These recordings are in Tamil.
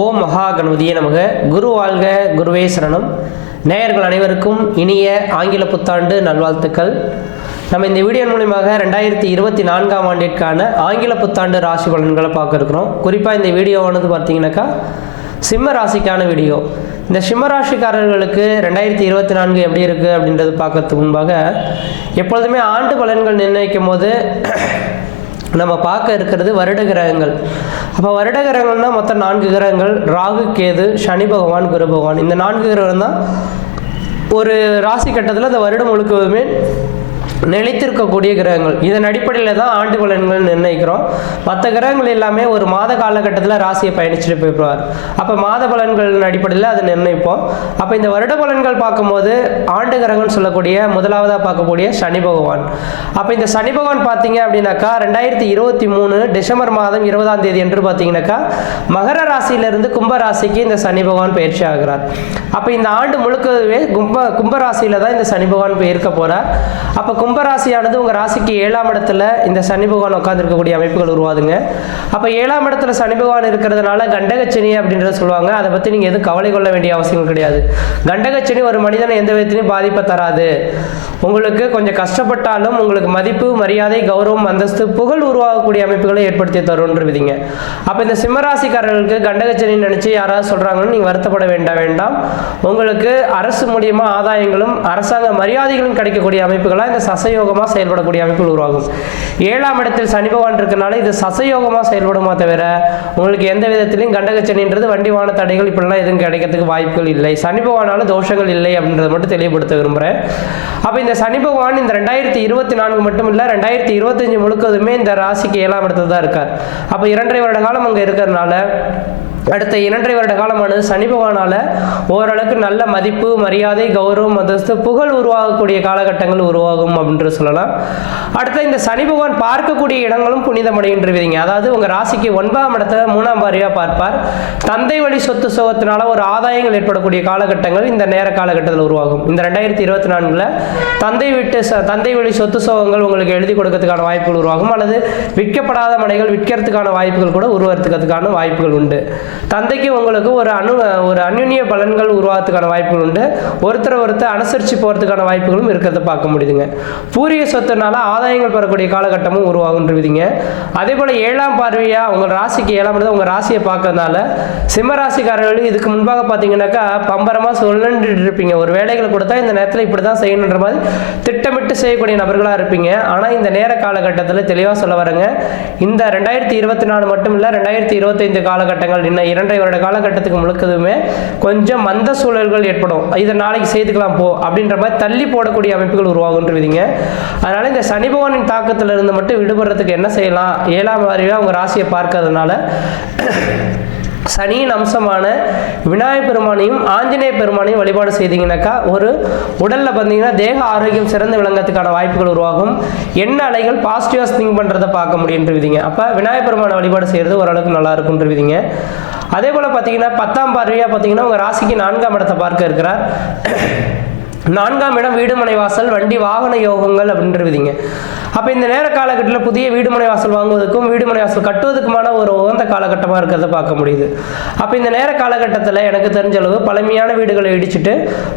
ஓம் மகா கணபதியே நமக குரு வாழ்க குருவே சரணம் நேயர்கள் அனைவருக்கும் இனிய ஆங்கில புத்தாண்டு நல்வாழ்த்துக்கள் நம்ம இந்த வீடியோ மூலியமாக ரெண்டாயிரத்தி இருபத்தி நான்காம் ஆண்டிற்கான ஆங்கில புத்தாண்டு ராசி பலன்களை பார்க்க இருக்கிறோம் குறிப்பாக இந்த வீடியோவானது பார்த்தீங்கன்னாக்கா சிம்ம ராசிக்கான வீடியோ இந்த சிம்ம ராசிக்காரர்களுக்கு ரெண்டாயிரத்தி இருபத்தி நான்கு எப்படி இருக்குது அப்படின்றது பார்க்கறதுக்கு முன்பாக எப்பொழுதுமே ஆண்டு பலன்கள் நிர்ணயிக்கும் போது நம்ம பார்க்க இருக்கிறது வருட கிரகங்கள் அப்போ வருட கிரகங்கள்னால் மொத்தம் நான்கு கிரகங்கள் ராகு கேது சனி பகவான் குரு பகவான் இந்த நான்கு கிரகம் தான் ஒரு ராசி கட்டத்தில் அந்த வருடம் முழுக்கவுமே நிலைத்திருக்கக்கூடிய கிரகங்கள் இதன் அடிப்படையில் தான் ஆண்டு பலன்கள் நிர்ணயிக்கிறோம் மற்ற கிரகங்கள் எல்லாமே ஒரு மாத காலகட்டத்தில் ராசியை பயணிச்சுட்டு போயிடுவார் அப்போ மாத பலன்களின் அடிப்படையில் அதை நிர்ணயிப்போம் அப்போ இந்த வருட பலன்கள் பார்க்கும்போது ஆண்டு கிரகம்னு சொல்லக்கூடிய முதலாவதாக பார்க்கக்கூடிய சனி பகவான் அப்போ இந்த சனி பகவான் பார்த்தீங்க அப்படின்னாக்கா ரெண்டாயிரத்தி இருபத்தி மூணு டிசம்பர் மாதம் இருபதாம் தேதி என்று பார்த்தீங்கன்னாக்கா மகர ராசியிலிருந்து கும்ப ராசிக்கு இந்த சனி பகவான் பயிற்சி ஆகிறார் அப்போ இந்த ஆண்டு முழுக்கவே கும்ப கும்ப ராசியில் தான் இந்த சனி பகவான் இருக்க போகிறார் அப்போ கும்பராசியானது உங்கள் ராசிக்கு ஏழாம் இடத்துல இந்த சனி பகவான் உட்காந்துருக்கக்கூடிய அமைப்புகள் உருவாதுங்க அப்போ ஏழாம் இடத்துல சனி பகவான் இருக்கிறதுனால கண்டகச்சனி அப்படின்றத சொல்லுவாங்க அதை பற்றி நீங்கள் எதுவும் கவலை கொள்ள வேண்டிய அவசியம் கிடையாது கண்டகச்சனி ஒரு மனிதனை எந்த விதத்திலையும் பாதிப்பை தராது உங்களுக்கு கொஞ்சம் கஷ்டப்பட்டாலும் உங்களுக்கு மதிப்பு மரியாதை கௌரவம் அந்தஸ்து புகழ் உருவாகக்கூடிய அமைப்புகளை ஏற்படுத்தி விதிங்க அப்போ இந்த சிம்மராசிக்காரர்களுக்கு கண்டகச்சனி நினச்சி யாராவது சொல்கிறாங்கன்னு நீங்கள் வருத்தப்பட வேண்டாம் வேண்டாம் உங்களுக்கு அரசு மூலியமாக ஆதாயங்களும் அரசாங்க மரியாதைகளும் கிடைக்கக்கூடிய அமைப்புகளாக இந்த சசயோகமாக செயல்படக்கூடிய அமைப்புகள் உருவாகும் ஏழாம் இடத்தில் சனி பகவான் இருக்கனால இது சசயோகமாக செயல்படுமா தவிர உங்களுக்கு எந்த விதத்திலையும் கண்டகச்சனின்றது வண்டி வாகன தடைகள் இப்படிலாம் எதுவும் கிடைக்கிறதுக்கு வாய்ப்புகள் இல்லை சனி பகவானால தோஷங்கள் இல்லை அப்படின்றத மட்டும் தெளிவுபடுத்த விரும்புகிறேன் அப்போ இந்த சனி பகவான் இந்த ரெண்டாயிரத்தி இருபத்தி நான்கு மட்டும் இல்லை ரெண்டாயிரத்தி இருபத்தஞ்சு முழுக்கதுமே இந்த ராசிக்கு ஏழாம் இடத்துல தான் இருக்கார் அப்போ இரண்டரை வருட காலம் அங்கே இருக்கிறதுனால அடுத்த இரண்டரை வருட காலமானது சனி பகவானால ஓரளவுக்கு நல்ல மதிப்பு மரியாதை கௌரவம் அந்தஸ்து புகழ் உருவாகக்கூடிய காலகட்டங்கள் உருவாகும் அப்படின்ற சொல்லலாம் அடுத்த இந்த சனி பகவான் பார்க்கக்கூடிய இடங்களும் புனிதமடைகின்ற விதிங்க அதாவது உங்கள் ராசிக்கு ஒன்பதாம் இடத்தை மூணாம் வாரியாக பார்ப்பார் தந்தை வழி சொத்து சோகத்தினால ஒரு ஆதாயங்கள் ஏற்படக்கூடிய காலகட்டங்கள் இந்த நேர காலகட்டத்தில் உருவாகும் இந்த ரெண்டாயிரத்தி இருபத்தி நான்கில் தந்தை விட்டு தந்தை வழி சொத்து சோகங்கள் உங்களுக்கு எழுதி கொடுக்கறதுக்கான வாய்ப்புகள் உருவாகும் அல்லது விற்கப்படாத மனைகள் விற்கிறதுக்கான வாய்ப்புகள் கூட உருவாக்கிறதுக்கான வாய்ப்புகள் உண்டு தந்தைக்கு உங்களுக்கு ஒரு அணு ஒரு அந்யுன்ய பலன்கள் உருவாகிறதுக்கான வாய்ப்புகள் உண்டு ஒருத்தர் ஒருத்தர் அனுசரித்து போகிறதுக்கான வாய்ப்புகளும் இருக்கிறத பார்க்க முடியுதுங்க பூரிய சொத்துனால ஆதாயங்கள் பெறக்கூடிய காலகட்டமும் உருவாகுன்றவிதிங்க அதே போல் ஏழாம் பார்வையாக உங்கள் ராசிக்கு ஏழாம் பார்த்து உங்கள் ராசியை பார்க்கறதுனால சிம்ம ராசிக்காரர்கள் இதுக்கு முன்பாக பார்த்தீங்கன்னாக்கா பம்பரமாக சொல்லிட்டு இருப்பீங்க ஒரு வேலைகளை கொடுத்தா இந்த நேரத்தில் இப்படி தான் செய்யணுன்ற மாதிரி திட்டமிட்டு செய்யக்கூடிய நபர்களாக இருப்பீங்க ஆனால் இந்த நேர காலகட்டத்தில் தெளிவாக சொல்ல வரேங்க இந்த ரெண்டாயிரத்தி இருபத்தி நாலு மட்டும் இல்லை ரெண்டாயிரத்தி இருபத்தைந்து காலகட்டங்கள் இந்த இரண்டரை வருட காலகட்டத்துக்கு முழுக்கதுமே கொஞ்சம் மந்த சூழல்கள் ஏற்படும் இதை நாளைக்கு செய்துக்கலாம் போ அப்படின்ற மாதிரி தள்ளி போடக்கூடிய அமைப்புகள் உருவாகுன்றீங்க அதனால் இந்த சனி பகவானின் தாக்கத்திலிருந்து மட்டும் விடுபடுறதுக்கு என்ன செய்யலாம் ஏழாம் வாரியாக அவங்க ராசியை பார்க்கறதுனால சனியின் அம்சமான விநாயகர் பெருமானையும் ஆஞ்சநேய பெருமானையும் வழிபாடு செய்தீங்கன்னாக்கா ஒரு உடலில் பார்த்தீங்கன்னா தேக ஆரோக்கியம் சிறந்து விளங்கிறதுக்கான வாய்ப்புகள் உருவாகும் என்ன அலைகள் பாசிட்டிவாக திங்க் பண்ணுறதை பார்க்க விதிங்க அப்போ விநாயகர் பெருமானை வழிபாடு செய்கிறது ஓரளவுக்கு நல்லா விதிங்க அதே போல் பார்த்தீங்கன்னா பத்தாம் பார்வையாக பார்த்தீங்கன்னா உங்கள் ராசிக்கு நான்காம் இடத்தை பார்க்க இருக்கிறார் நான்காம் இடம் வீடுமனை வாசல் வண்டி வாகன யோகங்கள் அப்படின்ற விதிங்க அப்போ இந்த நேர காலகட்டத்தில் புதிய வீடுமனை வாசல் வாங்குவதற்கும் வீடுமனை வாசல் கட்டுவதற்குமான ஒரு உகந்த காலகட்டமாக இருக்கிறத பார்க்க முடியுது அப்போ இந்த நேர காலகட்டத்தில் எனக்கு தெரிஞ்ச அளவு பழமையான வீடுகளை இடிச்சுட்டு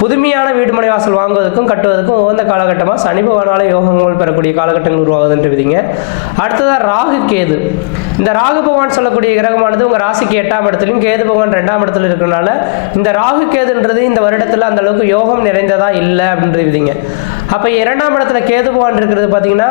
புதுமையான வீடுமனை வாசல் வாங்குவதற்கும் கட்டுவதற்கும் உகந்த காலகட்டமாக சனிபவனால யோகங்கள் பெறக்கூடிய காலகட்டங்கள் விதிங்க அடுத்ததாக ராகு கேது இந்த ராகு பகவான் சொல்லக்கூடிய கிரகமானது உங்கள் ராசிக்கு எட்டாம் இடத்துலையும் கேது பகவான் ரெண்டாம் இடத்துல இருக்கிறனால இந்த ராகு கேதுன்றது இந்த வருடத்தில் அந்த அளவுக்கு யோகம் நிறைந்ததா இல்லை அப்படின்ற விதிங்க அப்போ இரண்டாம் இடத்துல கேது பகவான் இருக்கிறது பார்த்தீங்கன்னா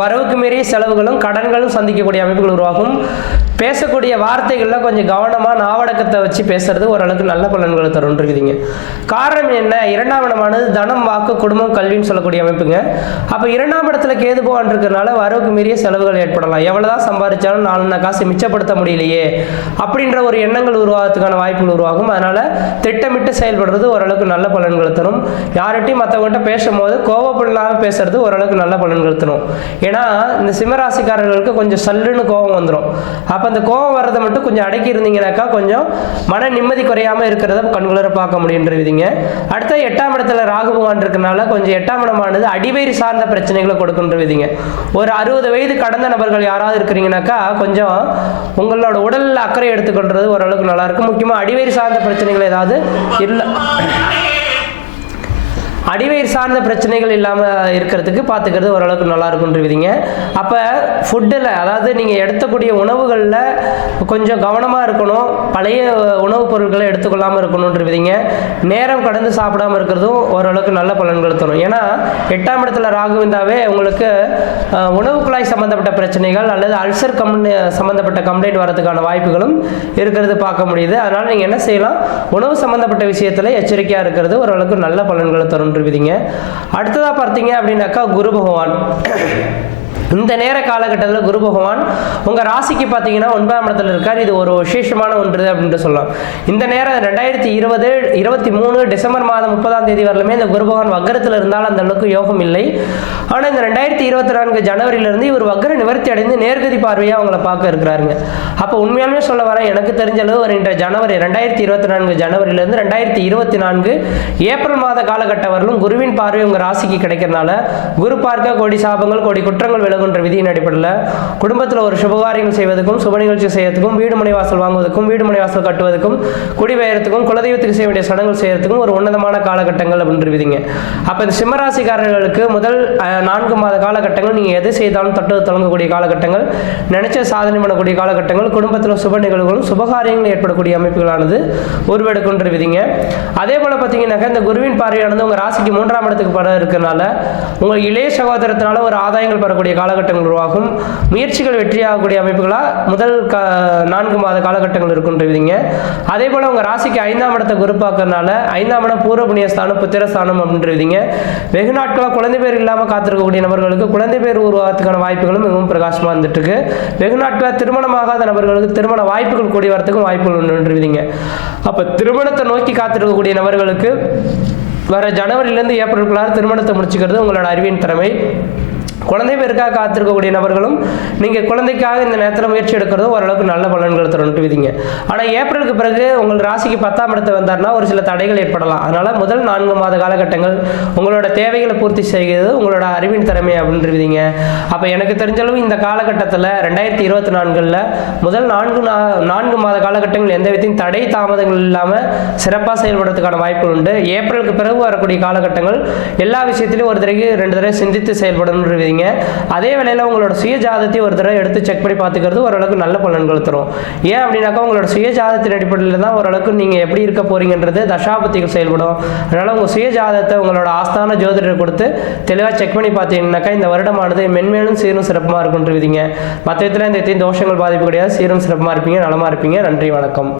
வரவுக்கு மீறிய செலவுகளும் கடன்களும் சந்திக்கக்கூடிய அமைப்புகள் உருவாகும் பேசக்கூடிய வார்த்தைகளில் கொஞ்சம் கவனமாக நாவடக்கத்தை வச்சு பேசுறது ஓரளவுக்கு நல்ல பலன்களை தரும் இருக்குதுங்க காரணம் என்ன இரண்டாம் இடமானது தனம் வாக்கு குடும்பம் கல்வின்னு சொல்லக்கூடிய அமைப்புங்க அப்போ இரண்டாம் இடத்துல கேது போவான் வரவுக்கு மீறிய செலவுகள் ஏற்படலாம் எவ்வளோதான் சம்பாதிச்சாலும் நாலு காசு மிச்சப்படுத்த முடியலையே அப்படின்ற ஒரு எண்ணங்கள் உருவாகிறதுக்கான வாய்ப்புகள் உருவாகும் அதனால் திட்டமிட்டு செயல்படுறது ஓரளவுக்கு நல்ல பலன்களை தரும் யார்கிட்டையும் மற்றவங்ககிட்ட பேசும்போது கோவப்படலாமல் பேசுறது ஓரளவுக்கு நல்ல பலன்கள் தரும் ஏன்னா இந்த சிம்மராசிக்காரர்களுக்கு கொஞ்சம் சல்லுன்னு கோபம் வந்துடும் அப்போ அந்த கோபம் வர்றதை மட்டும் கொஞ்சம் அடக்கி இருந்தீங்கனாக்கா கொஞ்சம் மன நிம்மதி குறையாமல் இருக்கிறத கண்குளர பார்க்க முடியுன்ற விதிங்க அடுத்த எட்டாம் இடத்துல ராகு பகவான் இருக்கிறனால கொஞ்சம் எட்டாம் இடமானது அடிவேறு சார்ந்த பிரச்சனைகளை கொடுக்குன்ற விதிங்க ஒரு அறுபது வயது கடந்த நபர்கள் யாராவது இருக்கிறீங்கனாக்கா கொஞ்சம் உங்களோட உடலில் அக்கறை எடுத்துக்கொள்றது ஓரளவுக்கு நல்லாயிருக்கும் முக்கியமாக அடிவேறு சார்ந்த பிரச்சனைகள் ஏதாவது இல்லை அடிவயிர் சார்ந்த பிரச்சனைகள் இல்லாமல் இருக்கிறதுக்கு பார்த்துக்கிறது ஓரளவுக்கு நல்லா இருக்குன்றிருவீங்க அப்போ ஃபுட்டில் அதாவது நீங்கள் எடுத்தக்கூடிய உணவுகளில் கொஞ்சம் கவனமாக இருக்கணும் பழைய உணவுப் பொருட்களை எடுத்துக்கொள்ளாமல் இருக்கணுன்றிருவீங்க நேரம் கடந்து சாப்பிடாமல் இருக்கிறதும் ஓரளவுக்கு நல்ல பலன்கள் தரும் ஏன்னா எட்டாம் இடத்துல ராகுவிந்தாவே உங்களுக்கு உணவு குழாய் சம்மந்தப்பட்ட பிரச்சனைகள் அல்லது அல்சர் கம்னு சம்மந்தப்பட்ட கம்ப்ளைண்ட் வரதுக்கான வாய்ப்புகளும் இருக்கிறது பார்க்க முடியுது அதனால் நீங்கள் என்ன செய்யலாம் உணவு சம்மந்தப்பட்ட விஷயத்தில் எச்சரிக்கையாக இருக்கிறது ஓரளவுக்கு நல்ல பலன்களை தரும் போட்டிருப்பீங்க அடுத்ததாக பார்த்தீங்க அப்படின்னாக்கா குரு பகவான் இந்த நேர காலகட்டத்தில் குரு பகவான் உங்கள் ராசிக்கு பார்த்தீங்கன்னா ஒன்பதாம் இடத்துல இருக்கார் இது ஒரு விசேஷமான ஒன்று அப்படின்ட்டு சொல்லலாம் இந்த நேரம் ரெண்டாயிரத்தி இருபது இருபத்தி மூணு டிசம்பர் மாதம் முப்பதாம் தேதி வரலுமே இந்த குரு பகவான் வக்கரத்தில் இருந்தாலும் அந்த அளவுக்கு யோகம் இல்லை ஆனால் இந்த ரெண்டாயிரத்தி இருபத்தி நான்கு ஜனவரியிலிருந்து இவர் வக்ர நிவர்த்தி அடைந்து நேர்கதி பார்வையாக அவங்கள பார்க்க இருக்கிறாருங்க அப்போ உண்மையாலுமே சொல்ல வரேன் எனக்கு தெரிஞ்ச அளவு வருகின்ற ஜனவரி ரெண்டாயிரத்தி இருபத்தி நான்கு ஜனவரியிலிருந்து ரெண்டாயிரத்தி இருபத்தி நான்கு ஏப்ரல் மாத காலகட்டம் வரலும் குருவின் பார்வை உங்கள் ராசிக்கு கிடைக்கிறதுனால குரு பார்க்க கோடி சாபங்கள் கோடி குற்றங்கள் தீட்டுகள் விலகுன்ற விதியின் அடிப்படையில் குடும்பத்தில் ஒரு சுபகாரியம் செய்வதற்கும் சுப நிகழ்ச்சி செய்யறதுக்கும் வீடு மனை வாசல் வாங்குவதற்கும் வீடு மனை வாசல் கட்டுவதற்கும் குடிபெயர்த்துக்கும் குலதெய்வத்துக்கு செய்ய வேண்டிய சடங்கு செய்யறதுக்கும் ஒரு உன்னதமான காலகட்டங்கள் அப்படின்ற விதிங்க அப்போ இந்த சிம்மராசிக்காரர்களுக்கு முதல் நான்கு மாத காலகட்டங்கள் நீங்கள் எது செய்தாலும் தொட்டு தொடங்கக்கூடிய காலகட்டங்கள் நினைச்ச சாதனை பண்ணக்கூடிய காலகட்டங்கள் குடும்பத்தில் சுப நிகழ்வுகளும் சுபகாரியங்கள் ஏற்படக்கூடிய அமைப்புகளானது உருவெடுக்குன்ற விதிங்க அதே போல பார்த்தீங்கன்னாக்கா இந்த குருவின் பார்வையானது உங்கள் ராசிக்கு மூன்றாம் இடத்துக்கு பட இருக்கிறதுனால உங்கள் இளைய சகோதரத்தினால ஒரு ஆதாயங்கள் பெறக்கூடிய இருக்கக்கூடிய காலகட்டங்கள் உருவாகும் முயற்சிகள் வெற்றியாகக்கூடிய அமைப்புகளா முதல் க நான்கு மாத காலகட்டங்கள் இருக்குன்றீங்க அதே போல் உங்கள் ராசிக்கு ஐந்தாம் இடத்தை குறிப்பாக்கறதுனால ஐந்தாம் இடம் பூர்வ புண்ணியஸ்தானம் புத்திரஸ்தானம் அப்படின்றீங்க வெகு நாட்களாக குழந்தை பேர் இல்லாமல் காத்திருக்கக்கூடிய நபர்களுக்கு குழந்தை பேர் உருவாகிறதுக்கான வாய்ப்புகளும் மிகவும் பிரகாசமாக இருந்துட்டு இருக்கு வெகு நாட்களாக திருமணமாகாத நபர்களுக்கு திருமண வாய்ப்புகள் கூடி வரத்துக்கும் வாய்ப்புகள் உண்டுன்றீங்க அப்போ திருமணத்தை நோக்கி காத்திருக்கக்கூடிய நபர்களுக்கு வர ஜனவரியிலேருந்து ஏப்ரலுக்குள்ளார திருமணத்தை முடிச்சுக்கிறது உங்களோட அறிவின் திறமை குழந்தை பேருக்காக காத்திருக்கக்கூடிய நபர்களும் நீங்கள் குழந்தைக்காக இந்த நேரத்தில் முயற்சி எடுக்கிறதும் ஓரளவுக்கு நல்ல பலன்கள் தரணுட்டு விதிங்க ஆனால் ஏப்ரலுக்கு பிறகு உங்கள் ராசிக்கு பத்தாம் இடத்தை வந்தார்னா ஒரு சில தடைகள் ஏற்படலாம் அதனால் முதல் நான்கு மாத காலகட்டங்கள் உங்களோட தேவைகளை பூர்த்தி செய்கிறது உங்களோட அறிவின் திறமை அப்படின்ற விதிங்க அப்போ எனக்கு தெரிஞ்சளவு இந்த காலகட்டத்தில் ரெண்டாயிரத்தி இருபத்தி நான்கில் முதல் நான்கு நான்கு மாத காலகட்டங்கள் எந்த விதத்தையும் தடை தாமதங்கள் இல்லாமல் சிறப்பாக செயல்படுறதுக்கான வாய்ப்புகள் உண்டு ஏப்ரலுக்கு பிறகு வரக்கூடிய காலகட்டங்கள் எல்லா விஷயத்திலையும் ஒரு தடவை ரெண்டு தடவை சிந்தித்து செயல்படணுன்ற விதிங்க பெறுவீங்க அதே வேளையில் உங்களோட சுய ஜாதத்தை ஒரு தடவை எடுத்து செக் பண்ணி பார்த்துக்கிறது ஓரளவுக்கு நல்ல பலன்கள் தரும் ஏன் அப்படின்னாக்கா உங்களோட சுய ஜாதத்தின் அடிப்படையில் தான் ஓரளவுக்கு நீங்கள் எப்படி இருக்க போறீங்கன்றது தசாபத்திகள் செயல்படும் அதனால் உங்கள் சுய ஜாதத்தை உங்களோட ஆஸ்தான ஜோதிடர் கொடுத்து தெளிவாக செக் பண்ணி பார்த்தீங்கன்னாக்கா இந்த வருடமானது மென்மேலும் சீரும் சிறப்புமாக இருக்குன்றிருவீங்க மற்ற இடத்துல இந்த எத்தையும் தோஷங்கள் பாதிப்பு கிடையாது சீரும் சிறப்பாக இருப்பீங்க நலமாக இருப்பீங்க நன்றி வணக்கம்